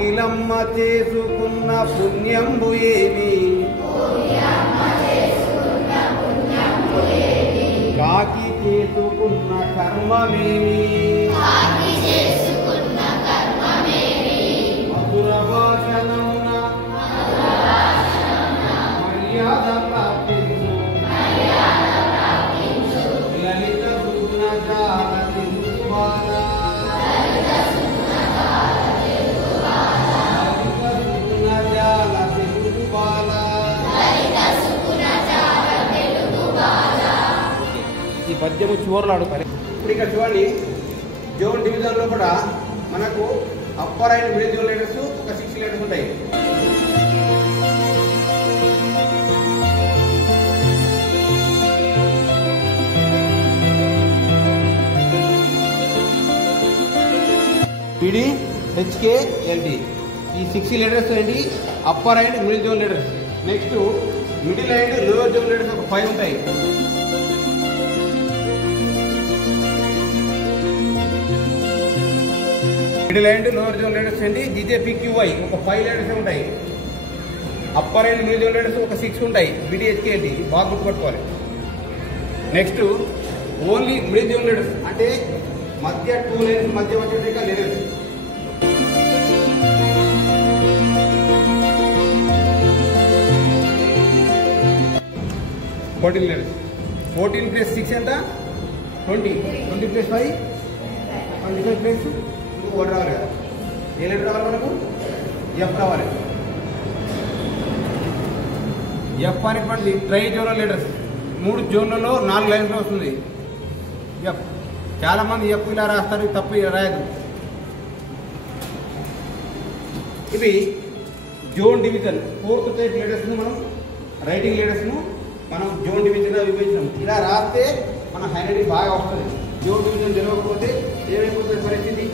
కాకిలమ్మ చేసుకున్న పుణ్యంబు ఏమి కాకి చేసుకున్న కర్మమేమి మధుర భాషణమున మర్యాద ప్రాప్తించు లలిత సుగుణజాల తెలుగుబాల ఈ పద్యము చివరిలాడు. ఇప్పుడు ఇక్కడ చూడండి, జోన్ డివిజన్లో కూడా మనకు upper and middle zone letters ఒక 6 లెటర్స్ ఉంటాయి. పిడి హెచ్కే ఎల్టీ ఈ 6 లెటర్స్ ఏంటి upper and middle zone letters. Next middle and lower zone letters ఒక 5 ఉంటాయి. Middle and lower zone letters ఏంటి జీజేపీక్యూవై ఒక 5 లెటర్స్ ఉంటాయి. Upper and middle zone letters ఒక 6 ఉంటాయి. బిడిహెచ్కే ఏంటి బాగా గుర్తుపట్టుకోవాలి. Next only middle zone letters అంటే మధ్య 2 లైన్స్ మధ్య వచ్చే లెటర్స్. Fourteen letters. 14 + 6 ఎంత 20. 20 + 5 25 + 1 రావాలి కదా. ఏ లెటర్ రావాలి మనకు? ఎఫ్ రావాలి. ఎఫ్ అనేటువంటి ట్రై జోనల్ లెటర్స్ 3 జోన్లలో 4 లైన్స్లో వస్తుంది ఎఫ్. చాలా మంది ఎఫ్ ఇలా రాస్తారు, తప్పు రాయదు. ఇవి జోన్ డివిజన్ 4th టైప్ లెటర్స్ను మనం రైటింగ్ లెటర్స్ను మనం జోన్ డివిజన్గా విభజించాం. ఇలా రాస్తే మన హ్యాండ్ రైటింగ్ బాగా వస్తుంది. జోన్ డివిజన్ తెలియకపోతే ఏమైపోతుంది పరిస్థితి?